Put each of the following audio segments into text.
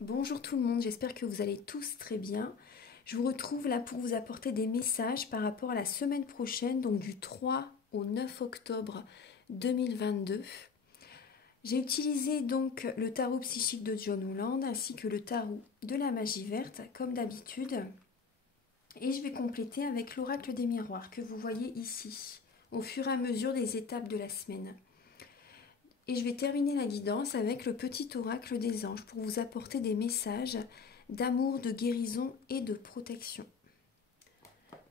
Bonjour tout le monde, j'espère que vous allez tous très bien. Je vous retrouve là pour vous apporter des messages par rapport à la semaine prochaine, donc du 3 au 9 octobre 2022. J'ai utilisé donc le tarot psychique de John Holland ainsi que le tarot de la magie verte comme d'habitude. Et je vais compléter avec l'oracle des miroirs que vous voyez ici au fur et à mesure des étapes de la semaine. Et je vais terminer la guidance avec le petit oracle des anges pour vous apporter des messages d'amour, de guérison et de protection.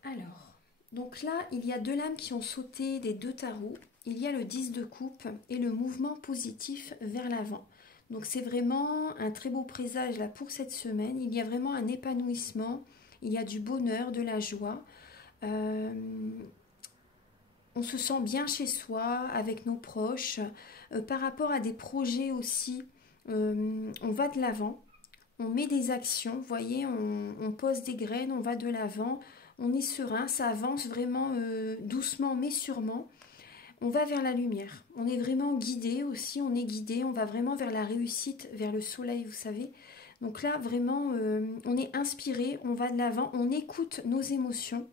Alors, donc là, il y a deux lames qui ont sauté des deux tarots. Il y a le 10 de coupe et le mouvement positif vers l'avant. Donc c'est vraiment un très beau présage là pour cette semaine. Il y a vraiment un épanouissement, il y a du bonheur, de la joie. On se sent bien chez soi, avec nos proches. Par rapport à des projets aussi, on va de l'avant. On met des actions, vous voyez, on pose des graines, on va de l'avant. On est serein, ça avance vraiment doucement mais sûrement. On va vers la lumière. On est vraiment guidé aussi, on est guidé, on va vraiment vers la réussite, vers le soleil, vous savez. Donc là, vraiment, on est inspiré, on va de l'avant, on écoute nos émotions.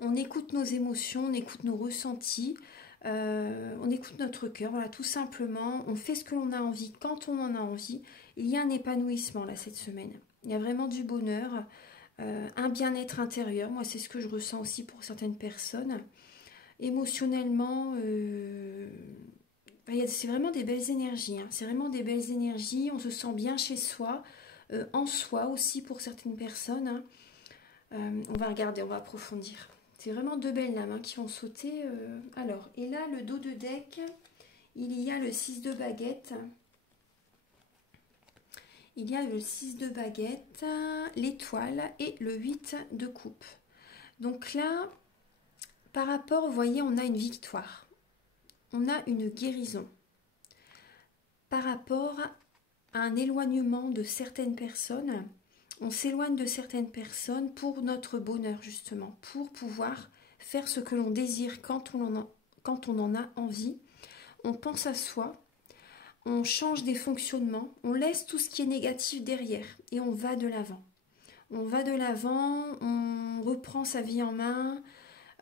On écoute nos émotions, on écoute nos ressentis, on écoute notre cœur, voilà, tout simplement. On fait ce que l'on a envie quand on en a envie. Il y a un épanouissement là cette semaine. Il y a vraiment du bonheur, un bien-être intérieur. Moi, c'est ce que je ressens aussi pour certaines personnes. Émotionnellement, c'est vraiment des belles énergies. Hein. C'est vraiment des belles énergies. On se sent bien chez soi, en soi aussi pour certaines personnes. Hein. On va regarder, on va approfondir. C'est vraiment deux belles lames qui ont sauté. Alors, et là, le dos de deck, il y a le 6 de baguette. Il y a le 6 de baguette, l'étoile et le 8 de coupe. Donc là, par rapport, vous voyez, on a une victoire. On a une guérison. Par rapport à un éloignement de certaines personnes, on s'éloigne de certaines personnes pour notre bonheur justement, pour pouvoir faire ce que l'on désire quand on en a envie. On pense à soi, on change des fonctionnements, on laisse tout ce qui est négatif derrière et on va de l'avant. On va de l'avant, on reprend sa vie en main,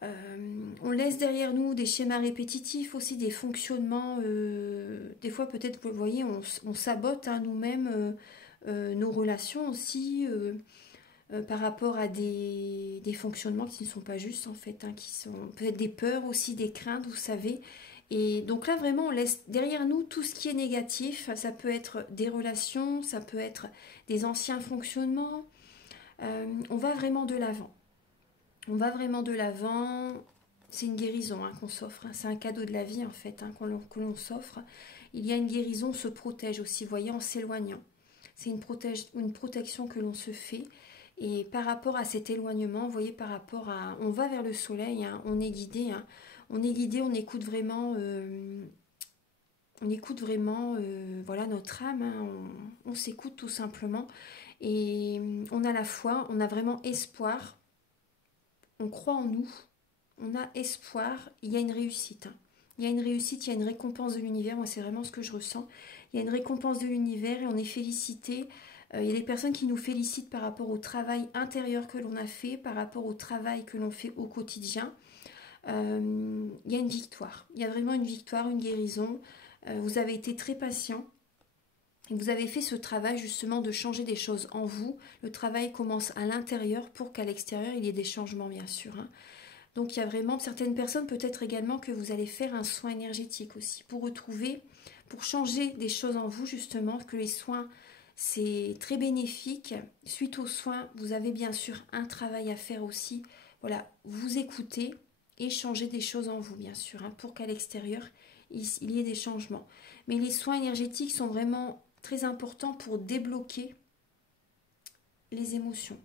on laisse derrière nous des schémas répétitifs aussi, des fonctionnements, des fois peut-être, vous voyez, on sabote nous-mêmes nos relations aussi par rapport à des fonctionnements qui ne sont pas justes en fait, qui sont peut-être des peurs aussi, des craintes, vous savez. Et donc là vraiment on laisse derrière nous tout ce qui est négatif, ça peut être des relations, ça peut être des anciens fonctionnements, on va vraiment de l'avant. On va vraiment de l'avant, c'est une guérison qu'on s'offre, c'est un cadeau de la vie en fait que l'on s'offre. Il y a une guérison, on se protège aussi, vous voyez, en s'éloignant. C'est une protection que l'on se fait. Et par rapport à cet éloignement, vous voyez, par rapport à... On va vers le soleil, on est guidé. On est guidé, on écoute vraiment... voilà, notre âme. On s'écoute tout simplement. Et on a la foi, on a vraiment espoir. On croit en nous. On a espoir. Il y a une réussite. Il y a une réussite, il y a une récompense de l'univers. Moi, c'est vraiment ce que je ressens. Il y a une récompense de l'univers et on est félicité. Il y a des personnes qui nous félicitent par rapport au travail intérieur que l'on a fait, par rapport au travail que l'on fait au quotidien. Il y a une victoire. Il y a vraiment une victoire, une guérison. Vous avez été très patient. Et vous avez fait ce travail justement de changer des choses en vous. Le travail commence à l'intérieur pour qu'à l'extérieur, il y ait des changements, bien sûr. Donc il y a vraiment certaines personnes, peut-être également que vous allez faire un soin énergétique aussi, pour retrouver, pour changer des choses en vous justement, que les soins, c'est très bénéfique. Suite aux soins, vous avez bien sûr un travail à faire aussi. Voilà, vous écoutez et changer des choses en vous, bien sûr, pour qu'à l'extérieur, il y ait des changements. Mais les soins énergétiques sont vraiment très importants pour débloquer les émotions.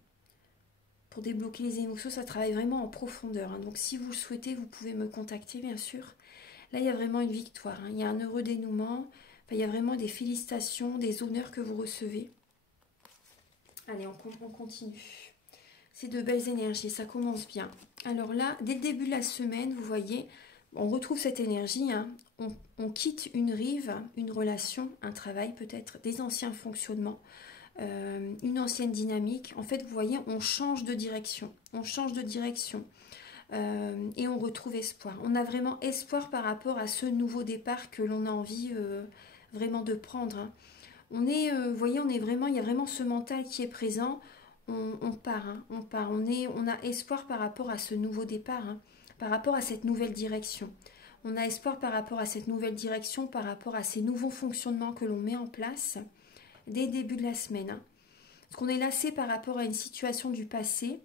Pour débloquer les émotions, ça travaille vraiment en profondeur. Donc si vous le souhaitez, vous pouvez me contacter, bien sûr. Là, il y a vraiment une victoire. Il y a un heureux dénouement. Il y a vraiment des félicitations, des honneurs que vous recevez. Allez, on continue. C'est de belles énergies, ça commence bien. Alors là, dès le début de la semaine, vous voyez, on retrouve cette énergie, hein. On quitte une rive, une relation, un travail peut-être, des anciens fonctionnements, une ancienne dynamique. En fait, vous voyez, on change de direction. On change de direction. Et on retrouve espoir. On a vraiment espoir par rapport à ce nouveau départ que l'on a envie vraiment de prendre, hein. On est, vous voyez, on est vraiment, il y a vraiment ce mental qui est présent. On part, hein, on part. On a espoir par rapport à ce nouveau départ, hein, par rapport à cette nouvelle direction. On a espoir par rapport à cette nouvelle direction, par rapport à ces nouveaux fonctionnements que l'on met en place dès le début de la semaine, hein. Parce qu'on est lassé par rapport à une situation du passé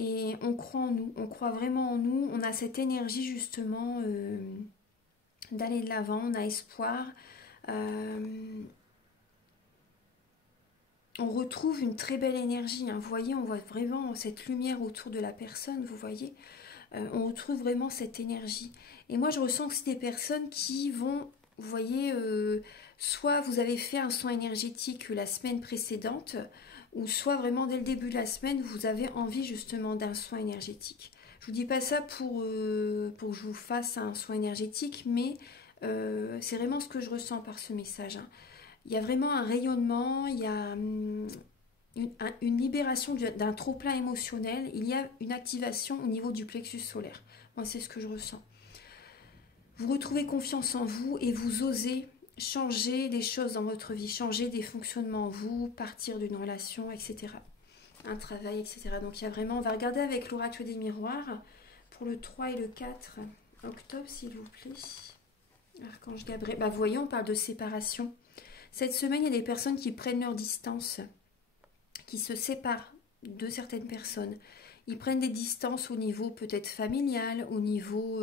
et on croit en nous, on croit vraiment en nous. On a cette énergie justement d'aller de l'avant, on a espoir. On retrouve une très belle énergie, hein. Vous voyez, on voit vraiment cette lumière autour de la personne, vous voyez. On retrouve vraiment cette énergie. Et moi, je ressens que c'est des personnes qui vont, vous voyez, soit vous avez fait un soin énergétique la semaine précédente, ou soit vraiment dès le début de la semaine, vous avez envie justement d'un soin énergétique. Je vous dis pas ça pour que je vous fasse un soin énergétique, mais c'est vraiment ce que je ressens par ce message, hein. Il y a vraiment un rayonnement, il y a une libération d'un trop-plein émotionnel, il y a une activation au niveau du plexus solaire. Moi, c'est ce que je ressens. Vous retrouvez confiance en vous et vous osez changer des choses dans votre vie, changer des fonctionnements en vous, partir d'une relation, etc. Un travail, etc. Donc, il y a vraiment, on va regarder avec l'oracle des miroirs pour le 3 et le 4 octobre, s'il vous plaît. Archange Gabriel. Vous voyez, on parle de séparation. Cette semaine, il y a des personnes qui prennent leur distance, qui se séparent de certaines personnes. Ils prennent des distances au niveau peut-être familial, au niveau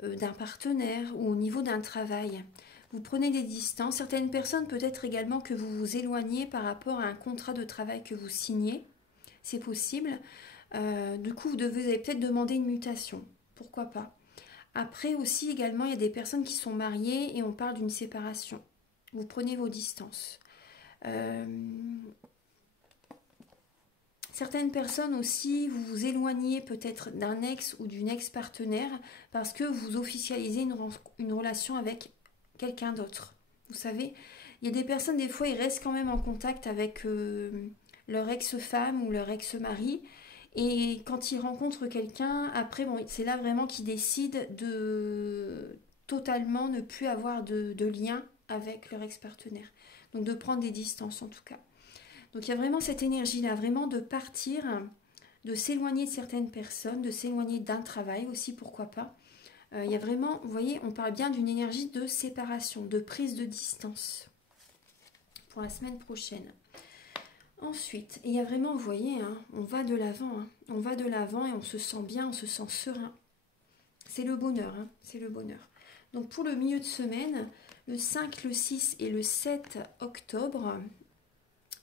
d'un partenaire ou au niveau d'un travail. Vous prenez des distances. Certaines personnes, peut-être également que vous vous éloignez par rapport à un contrat de travail que vous signez. C'est possible. Du coup, vous avez peut-être demandé une mutation. Pourquoi pas. Après aussi, également, il y a des personnes qui sont mariées et on parle d'une séparation. Vous prenez vos distances. Certaines personnes aussi, vous vous éloignez peut-être d'un ex ou d'une ex-partenaire parce que vous officialisez une relation avec quelqu'un d'autre. Vous savez, il y a des personnes, des fois, ils restent quand même en contact avec leur ex-femme ou leur ex-mari. Et quand ils rencontrent quelqu'un, après, bon, c'est là vraiment qu'ils décident de totalement ne plus avoir de lien avec leur ex-partenaire. Donc de prendre des distances en tout cas. Donc il y a vraiment cette énergie-là, vraiment de partir, de s'éloigner de certaines personnes, de s'éloigner d'un travail aussi, pourquoi pas. Il y a vraiment, vous voyez, on parle bien d'une énergie de séparation, de prise de distance pour la semaine prochaine. Ensuite, il y a vraiment, vous voyez, hein, on va de l'avant, hein, on va de l'avant et on se sent bien, on se sent serein. C'est le bonheur, hein, c'est le bonheur. Donc pour le milieu de semaine, le 5, le 6 et le 7 octobre,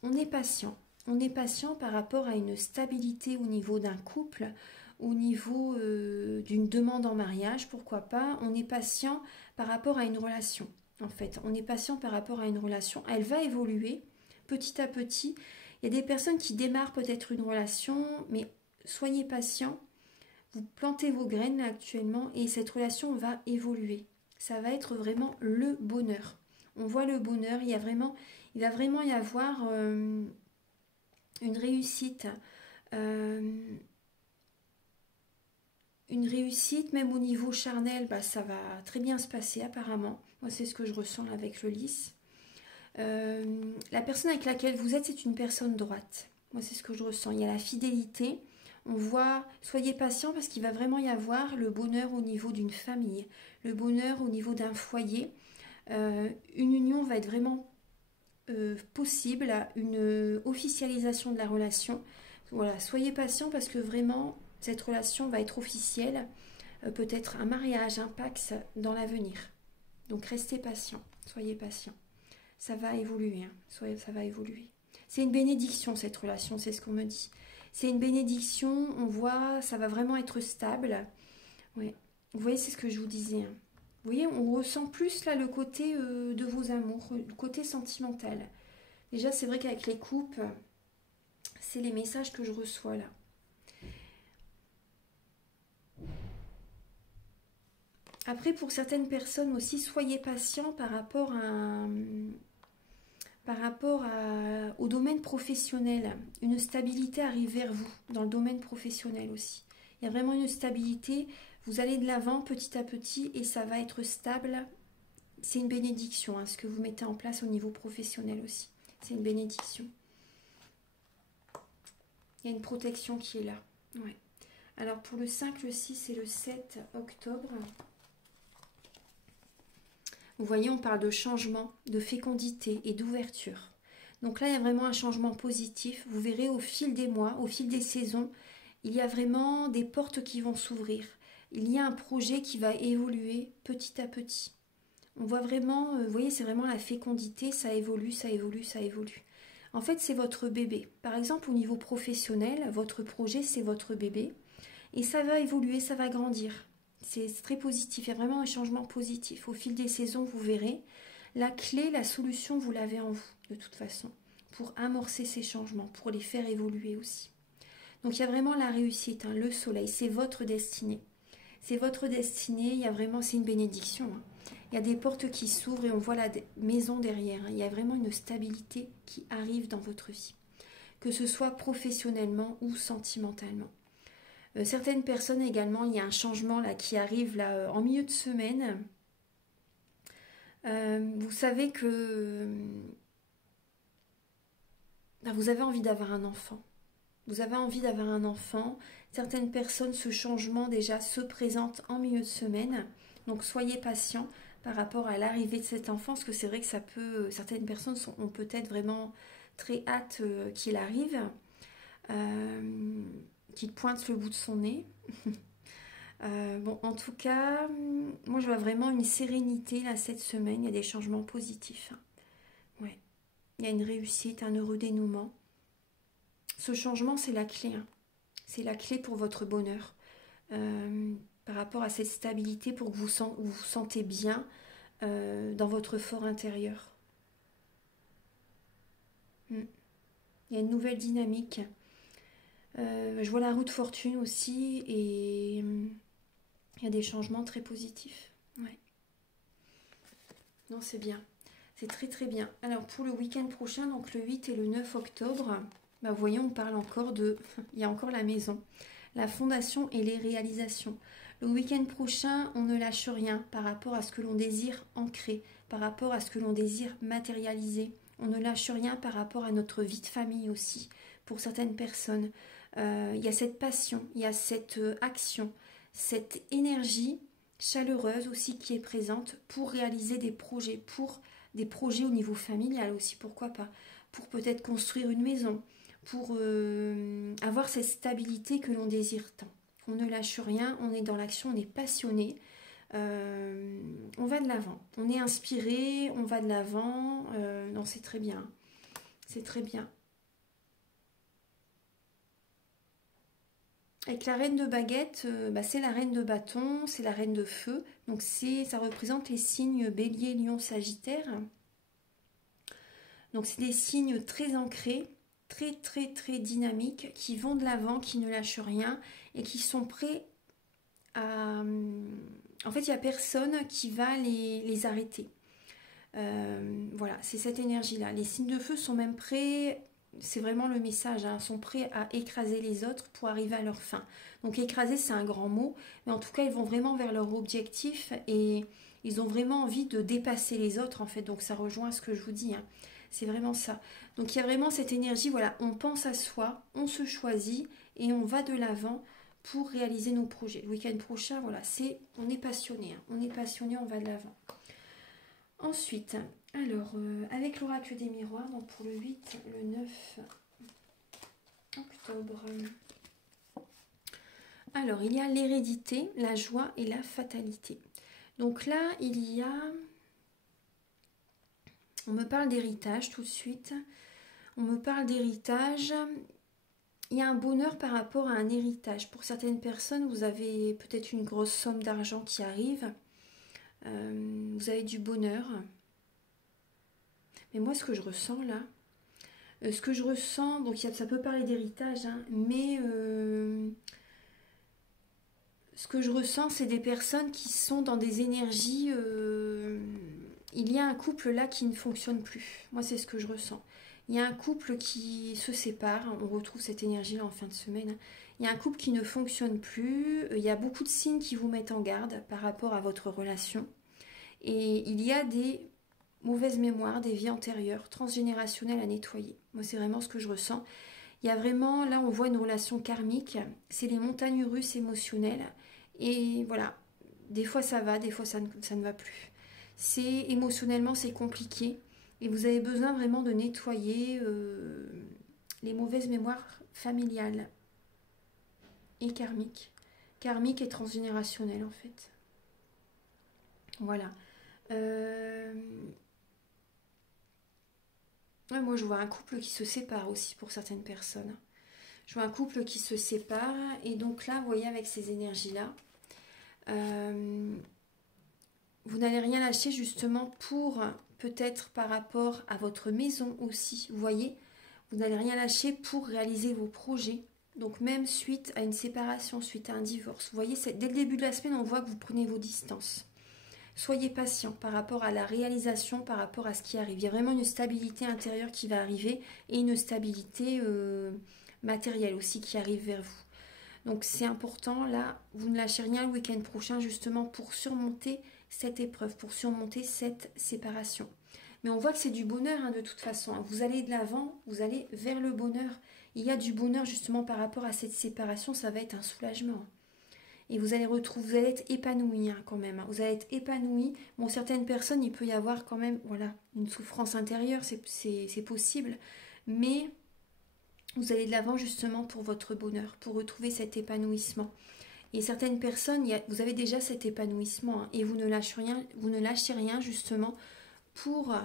on est patient. On est patient par rapport à une stabilité au niveau d'un couple, au niveau d'une demande en mariage, pourquoi pas. On est patient par rapport à une relation, en fait. On est patient par rapport à une relation. Elle va évoluer petit à petit. Il y a des personnes qui démarrent peut-être une relation, mais soyez patient. Vous plantez vos graines là, actuellement et cette relation va évoluer. Ça va être vraiment le bonheur. On voit le bonheur, il va vraiment y avoir une réussite. Une réussite, même au niveau charnel, ça va très bien se passer apparemment. Moi, c'est ce que je ressens avec le lys. La personne avec laquelle vous êtes, c'est une personne droite. Moi, c'est ce que je ressens. Il y a la fidélité. On voit, soyez patient parce qu'il va vraiment y avoir le bonheur au niveau d'une famille, le bonheur au niveau d'un foyer. Une union va être vraiment possible, une officialisation de la relation. Voilà, soyez patient parce que vraiment, cette relation va être officielle. Peut-être un mariage, un pax dans l'avenir. Donc, restez patient, soyez patient. Ça va évoluer, hein. Ça va évoluer. C'est une bénédiction cette relation, c'est ce qu'on me dit. C'est une bénédiction, on voit, ça va vraiment être stable. Ouais. Vous voyez, c'est ce que je vous disais, hein. Vous voyez, on ressent plus là le côté de vos amours, le côté sentimental. Déjà, c'est vrai qu'avec les coupes, c'est les messages que je reçois là. Après, pour certaines personnes aussi, soyez patient au domaine professionnel. Une stabilité arrive vers vous, dans le domaine professionnel aussi. Il y a vraiment une stabilité, vous allez de l'avant petit à petit et ça va être stable. C'est une bénédiction, hein, ce que vous mettez en place au niveau professionnel aussi. C'est une bénédiction. Il y a une protection qui est là. Ouais. Alors pour le 5, le 6 et le 7 octobre, vous voyez, on parle de changement, de fécondité et d'ouverture. Donc là, il y a vraiment un changement positif. Vous verrez au fil des mois, au fil des saisons, il y a vraiment des portes qui vont s'ouvrir. Il y a un projet qui va évoluer petit à petit. On voit vraiment, vous voyez, c'est vraiment la fécondité, ça évolue, ça évolue, ça évolue. En fait, c'est votre bébé. Par exemple, au niveau professionnel, votre projet, c'est votre bébé. Et ça va évoluer, ça va grandir. C'est très positif, il y a vraiment un changement positif. Au fil des saisons, vous verrez, la clé, la solution, vous l'avez en vous, de toute façon, pour amorcer ces changements, pour les faire évoluer aussi. Donc il y a vraiment la réussite, hein, le soleil, c'est votre destinée. C'est votre destinée, il y a vraiment, c'est une bénédiction. Hein. Il y a des portes qui s'ouvrent et on voit la maison derrière. Hein. Il y a vraiment une stabilité qui arrive dans votre vie, que ce soit professionnellement ou sentimentalement. Certaines personnes également, il y a un changement là qui arrive là en milieu de semaine. Vous savez que vous avez envie d'avoir un enfant. Vous avez envie d'avoir un enfant. Certaines personnes, ce changement déjà se présente en milieu de semaine. Donc soyez patients par rapport à l'arrivée de cet enfant, parce que c'est vrai que ça peut, certaines personnes ont peut-être vraiment très hâte qu'il arrive, qu'il pointe le bout de son nez. Bon, en tout cas, moi je vois vraiment une sérénité là cette semaine. Il y a des changements positifs. Ouais. Il y a une réussite, un heureux dénouement. Ce changement, c'est la clé. Hein. C'est la clé pour votre bonheur. Par rapport à cette stabilité, pour que vous vous sentez bien dans votre fort intérieur. Il y a une nouvelle dynamique. Je vois la roue de fortune aussi et il y a des changements très positifs. Ouais. Non, c'est bien. C'est très très bien. Alors pour le week-end prochain, donc le 8 et le 9 octobre, vous voyez, on parle encore de... Il y a encore la maison, la fondation et les réalisations. Le week-end prochain, on ne lâche rien par rapport à ce que l'on désire ancrer, par rapport à ce que l'on désire matérialiser. On ne lâche rien par rapport à notre vie de famille aussi. Pour certaines personnes, il y a cette passion, il y a cette action, cette énergie chaleureuse aussi qui est présente pour réaliser des projets au niveau familial aussi, pourquoi pas, pour peut-être construire une maison, pour avoir cette stabilité que l'on désire tant. On ne lâche rien, on est dans l'action, on est passionné, on va de l'avant, on est inspiré, on va de l'avant, non c'est très bien, c'est très bien. Avec la reine de baguette, c'est la reine de bâton, c'est la reine de feu, donc ça représente les signes bélier, lion, sagittaire. Donc c'est des signes très ancrés, très très très dynamiques, qui vont de l'avant, qui ne lâchent rien et qui sont prêts à... En fait, il n'y a personne qui va les arrêter. Voilà, c'est cette énergie-là. Les signes de feu sont même prêts, c'est vraiment le message, hein, sont prêts à écraser les autres pour arriver à leur fin. Donc écraser, c'est un grand mot, mais en tout cas, ils vont vraiment vers leur objectif et ils ont vraiment envie de dépasser les autres, en fait. Donc ça rejoint ce que je vous dis, hein. C'est vraiment ça. Donc il y a vraiment cette énergie, voilà, on pense à soi, on se choisit et on va de l'avant pour réaliser nos projets. Le week-end prochain, voilà, on est passionné, hein. On est passionné, on va de l'avant. Ensuite, alors, avec l'oracle des miroirs, donc pour le 8, le 9 octobre. Alors, il y a l'hérédité, la joie et la fatalité. Donc là, il y a... On me parle d'héritage tout de suite. On me parle d'héritage. Il y a un bonheur par rapport à un héritage. Pour certaines personnes, vous avez peut-être une grosse somme d'argent qui arrive. Vous avez du bonheur. Mais moi, ce que je ressens là, donc ça peut parler d'héritage, hein, mais ce que je ressens, c'est des personnes qui sont dans des énergies... il y a un couple là qui ne fonctionne plus. Moi, c'est ce que je ressens. Il y a un couple qui se sépare. On retrouve cette énergie là en fin de semaine. Il y a un couple qui ne fonctionne plus. Il y a beaucoup de signes qui vous mettent en garde par rapport à votre relation. Et il y a des mauvaises mémoires, des vies antérieures, transgénérationnelles à nettoyer. Moi, c'est vraiment ce que je ressens. Il y a vraiment, là, on voit une relation karmique. C'est les montagnes russes émotionnelles. Et voilà, des fois ça va, des fois ça ne va plus. C'est émotionnellement, c'est compliqué. Et vous avez besoin vraiment de nettoyer les mauvaises mémoires familiales et karmiques. Karmiques et transgénérationnelles, en fait. Voilà. Ouais, moi, je vois un couple qui se sépare aussi pour certaines personnes. Je vois un couple qui se sépare. Et donc là, vous voyez, avec ces énergies-là, vous n'allez rien lâcher justement pour, peut-être par rapport à votre maison aussi. Vous voyez, vous n'allez rien lâcher pour réaliser vos projets. Donc même suite à une séparation, suite à un divorce. Vous voyez, dès le début de la semaine, on voit que vous prenez vos distances. Soyez patient par rapport à la réalisation, par rapport à ce qui arrive. Il y a vraiment une stabilité intérieure qui va arriver et une stabilité matérielle aussi qui arrive vers vous. Donc c'est important, là, vous ne lâchez rien le week-end prochain justement pour surmonter cette épreuve, pour surmonter cette séparation. Mais on voit que c'est du bonheur de toute façon. Vous allez de l'avant, vous allez vers le bonheur. Il y a du bonheur justement par rapport à cette séparation, ça va être un soulagement. Et vous allez retrouver, vous allez être épanoui quand même. Vous allez être épanoui. Bon, certaines personnes, il peut y avoir quand même, voilà, une souffrance intérieure, c'est possible. Mais vous allez de l'avant justement pour votre bonheur, pour retrouver cet épanouissement. Et certaines personnes, vous avez déjà cet épanouissement et vous ne lâchez rien justement pour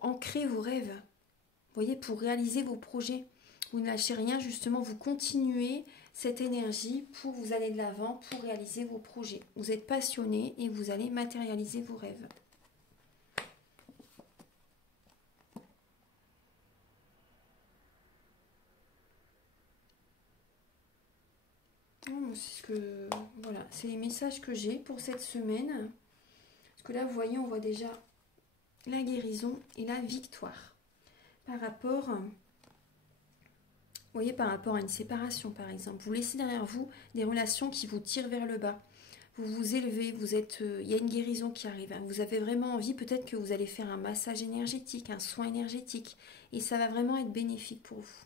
ancrer vos rêves. Vous voyez, pour réaliser vos projets. Vous ne lâchez rien, justement, vous continuez cette énergie pour vous aller de l'avant, pour réaliser vos projets. Vous êtes passionné et vous allez matérialiser vos rêves. Voilà, c'est les messages que j'ai pour cette semaine. Parce que là, vous voyez, on voit déjà la guérison et la victoire. Par rapport... Vous voyez, par rapport à une séparation, par exemple. Vous laissez derrière vous des relations qui vous tirent vers le bas. Vous vous élevez, il y a une guérison qui arrive. Vous avez vraiment envie, peut-être que vous allez faire un massage énergétique, un soin énergétique. Et ça va vraiment être bénéfique pour vous.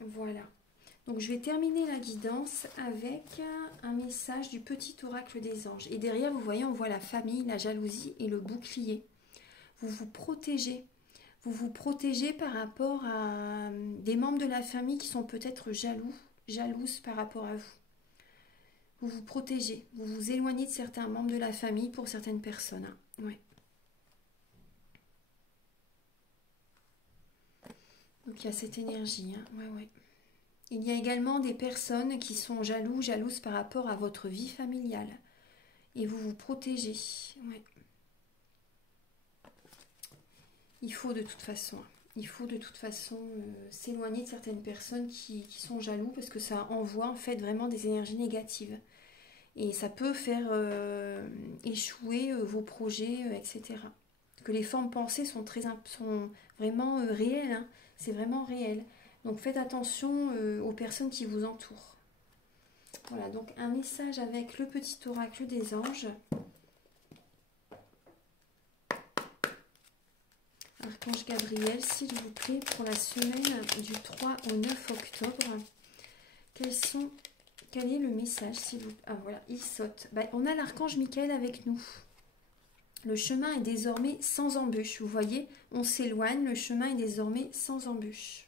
Voilà. Donc, je vais terminer la guidance avec un message du petit oracle des anges. Et derrière, vous voyez, on voit la famille, la jalousie et le bouclier. Vous vous protégez. Vous vous protégez par rapport à des membres de la famille qui sont peut-être jalouses par rapport à vous. Vous vous protégez, vous vous éloignez de certains membres de la famille pour certaines personnes. Ouais. Donc il y a cette énergie. Ouais. Il y a également des personnes qui sont jalouses par rapport à votre vie familiale. Et vous vous protégez. Ouais. Il faut de toute façon s'éloigner de certaines personnes qui sont jaloux parce que ça envoie en fait vraiment des énergies négatives. Et ça peut faire échouer vos projets, etc. Parce que les formes pensées sont vraiment réelles. C'est vraiment réel. Donc faites attention aux personnes qui vous entourent. Voilà, donc un message avec le petit oracle des anges. Archange Gabriel, s'il vous plaît, pour la semaine du 3 au 9 octobre. Quel est le message, s'il vous plaît? Ah voilà, il saute. On a l'archange Michael avec nous. Le chemin est désormais sans embûche. Vous voyez, on s'éloigne, le chemin est désormais sans embûche.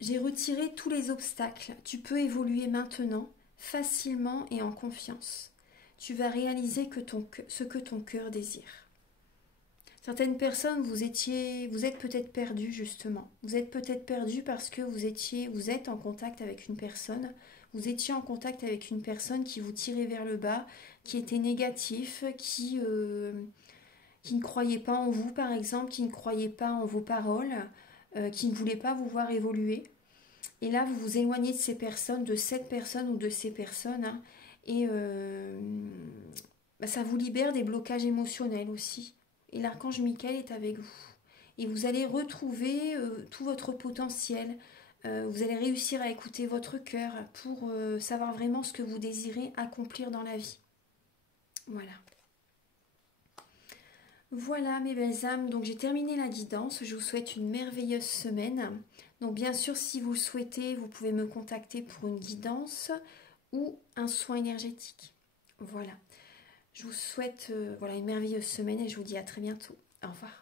J'ai retiré tous les obstacles. Tu peux évoluer maintenant, facilement et en confiance. Tu vas réaliser ce que ton cœur désire. Certaines personnes, vous êtes peut-être perdu justement. Vous êtes peut-être perdu parce que vous êtes en contact avec une personne. Vous étiez en contact avec une personne qui vous tirait vers le bas, qui était négatif, qui ne croyait pas en vous par exemple, qui ne croyait pas en vos paroles. qui ne voulaient pas vous voir évoluer. Et là, vous vous éloignez de ces personnes, de cette personne ou de ces personnes, hein, et ça vous libère des blocages émotionnels aussi. Et l'archange Michael est avec vous. Et vous allez retrouver tout votre potentiel. Vous allez réussir à écouter votre cœur pour savoir vraiment ce que vous désirez accomplir dans la vie. Voilà. Voilà mes belles âmes, donc j'ai terminé la guidance. Je vous souhaite une merveilleuse semaine. Donc bien sûr, si vous le souhaitez, vous pouvez me contacter pour une guidance ou un soin énergétique. Voilà. Je vous souhaite voilà, une merveilleuse semaine et je vous dis à très bientôt. Au revoir.